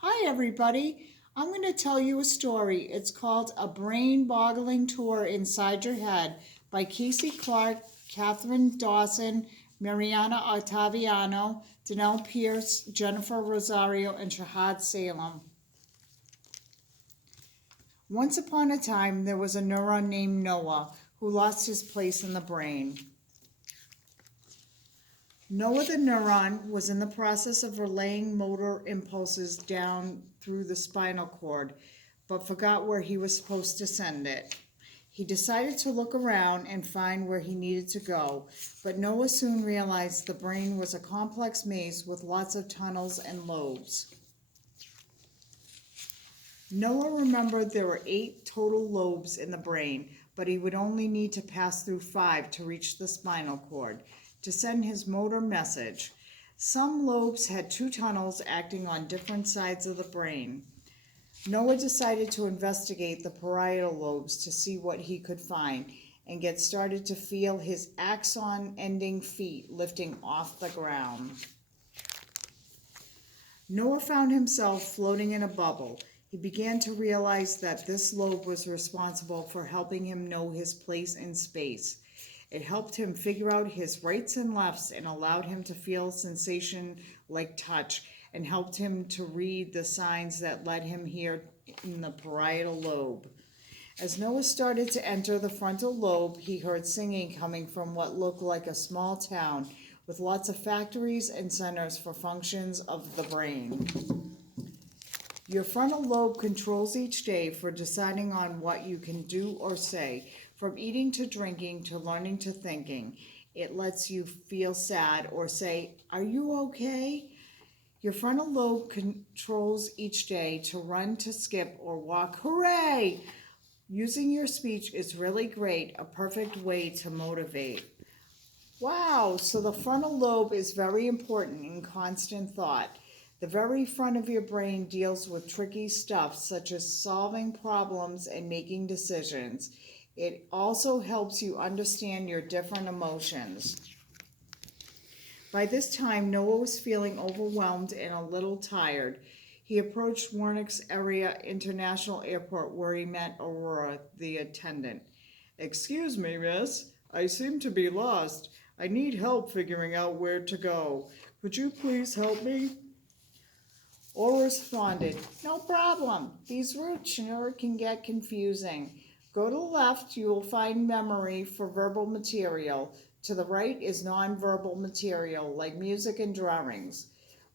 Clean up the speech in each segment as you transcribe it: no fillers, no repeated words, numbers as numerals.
Hi, everybody. I'm going to tell you a story. It's called A Brain Boggling Tour Inside Your Head by Casey Clark, Catherine Dawson, Mariana Ottaviano, Danelle Pierce, Jennifer Rosario, and Shahad Salem. Once upon a time, there was a neuron named Noah who lost his place in the brain. Noah the neuron was in the process of relaying motor impulses down through the spinal cord, but forgot where he was supposed to send it. He decided to look around and find where he needed to go, but Noah soon realized the brain was a complex maze with lots of tunnels and lobes. Noah remembered there were 8 total lobes in the brain, but he would only need to pass through 5 to reach the spinal cord to send his motor message. Some lobes had 2 tunnels acting on different sides of the brain. Noah decided to investigate the parietal lobes to see what he could find and get started to feel his axon ending feet lifting off the ground. Noah found himself floating in a bubble. He began to realize that this lobe was responsible for helping him know his place in space. It helped him figure out his rights and lefts and allowed him to feel sensation like touch and helped him to read the signs that led him here in the parietal lobe. As Noah started to enter the frontal lobe, he heard singing coming from what looked like a small town with lots of factories and centers for functions of the brain. Your frontal lobe controls each day for deciding on what you can do or say, from eating to drinking to learning to thinking. It lets you feel sad or say, "Are you okay?" Your frontal lobe controls each day to run, to skip, or walk. Hooray! Using your speech is really great, a perfect way to motivate. Wow, so the frontal lobe is very important in constant thought. The very front of your brain deals with tricky stuff such as solving problems and making decisions. It also helps you understand your different emotions. By this time, Noah was feeling overwhelmed and a little tired. He approached Warnick's Area International Airport where he met Aurora, the attendant. "Excuse me, miss. I seem to be lost. I need help figuring out where to go. Could you please help me?" Aurora responded, "No problem. These routes sure can get confusing. Go to the left, you will find memory for verbal material. To the right is nonverbal material like music and drawings.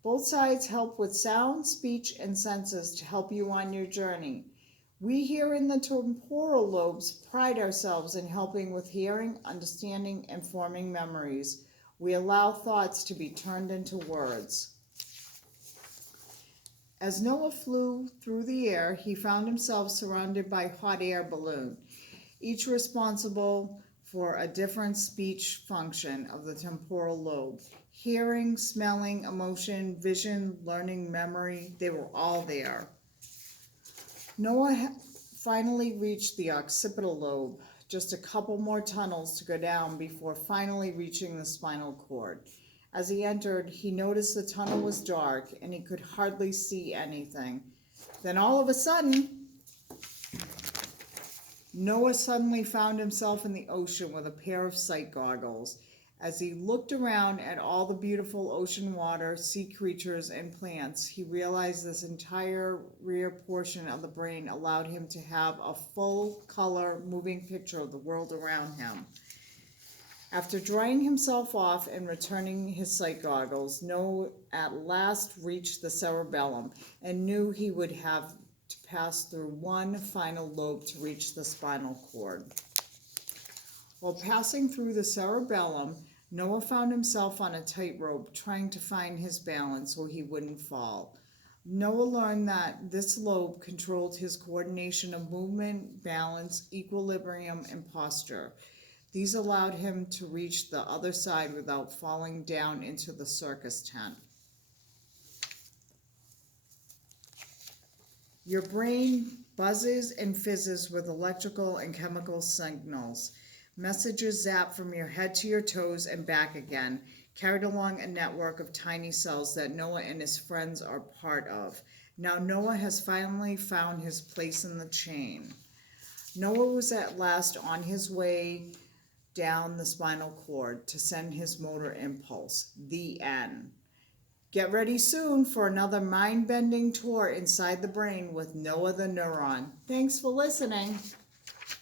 Both sides help with sound, speech, and senses to help you on your journey. We here in the temporal lobes pride ourselves in helping with hearing, understanding, and forming memories. We allow thoughts to be turned into words." As Noah flew through the air, he found himself surrounded by hot air balloons, each responsible for a different speech function of the temporal lobe. Hearing, smelling, emotion, vision, learning, memory, they were all there. Noah finally reached the occipital lobe, just a couple more tunnels to go down before finally reaching the spinal cord. As he entered, he noticed the tunnel was dark and he could hardly see anything. Then all of a sudden, Noah suddenly found himself in the ocean with a pair of sight goggles. As he looked around at all the beautiful ocean water, sea creatures, and plants, he realized this entire rear portion of the brain allowed him to have a full color moving picture of the world around him. After drying himself off and returning his sight goggles, Noah at last reached the cerebellum and knew he would have to pass through one final lobe to reach the spinal cord. While passing through the cerebellum, Noah found himself on a tightrope trying to find his balance so he wouldn't fall. Noah learned that this lobe controlled his coordination of movement, balance, equilibrium, and posture. These allowed him to reach the other side without falling down into the circus tent. Your brain buzzes and fizzes with electrical and chemical signals. Messages zap from your head to your toes and back again, carried along a network of tiny cells that Noah and his friends are part of. Now Noah has finally found his place in the chain. Noah was at last on his way down the spinal cord to send his motor impulse. The end. Get ready soon for another mind-bending tour inside the brain with Noah the Neuron. Thanks for listening.